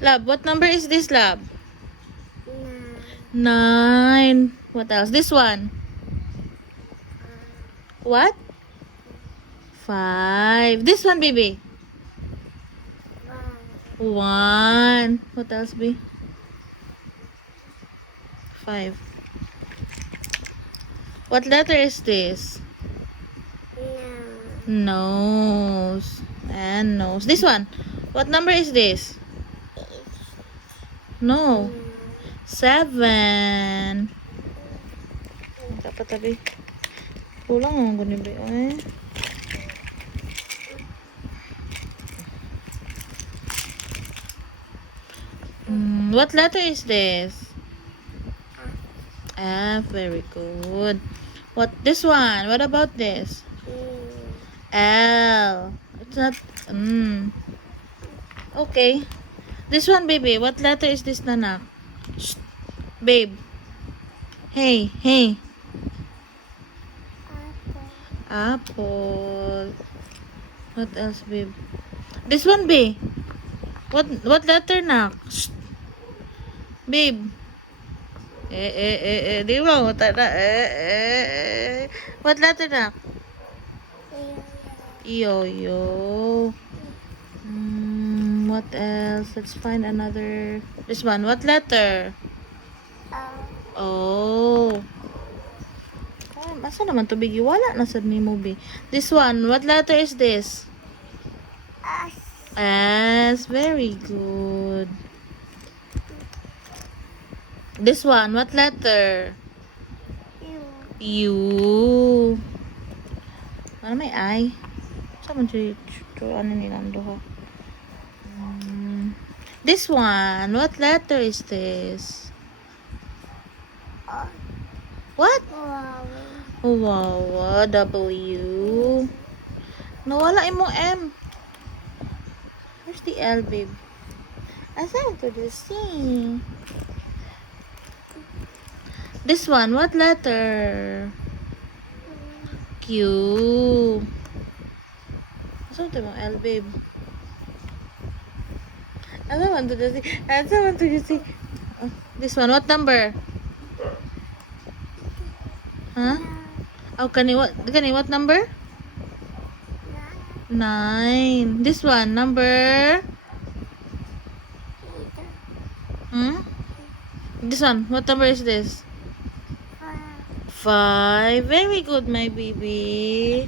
Love, what number is this, love? 9. 9. What else? This one. What? 5. This one, baby. 1. 1. What else, baby? 5. What letter is this? 9. Nose. And nose. This one. What number is this? No. 7. Dapat tabi. Kulang ang guni ba eh. What letter is this? F. Very good. What this one? What about this? L. It's not. Okay. This one, baby. What letter is this, nanak? Shh. Babe. Hey, hey. Apple. What else, babe? This one, babe. What letter, nak? Shh. Babe. Di ba? What letter, nak? Yo. What else? Let's find another. This one. What letter? Oh. Ay, masa naman to bigi? Wala na sa ni movie. This one. What letter is this? S. Very good. This one. What letter? U. Ano may I? Saan man siya ano nilang duha? This one. What letter is this? What? Wow. W. Nawala imong M. Where's the L, babe? Asan to the C? This one. What letter? Q. Asan to imong L, babe? Asan to the C? Oh, this one. What number? Huh? Oh, kani what number? 9. This one, number? This one, what number is this? 5. Very good, my baby.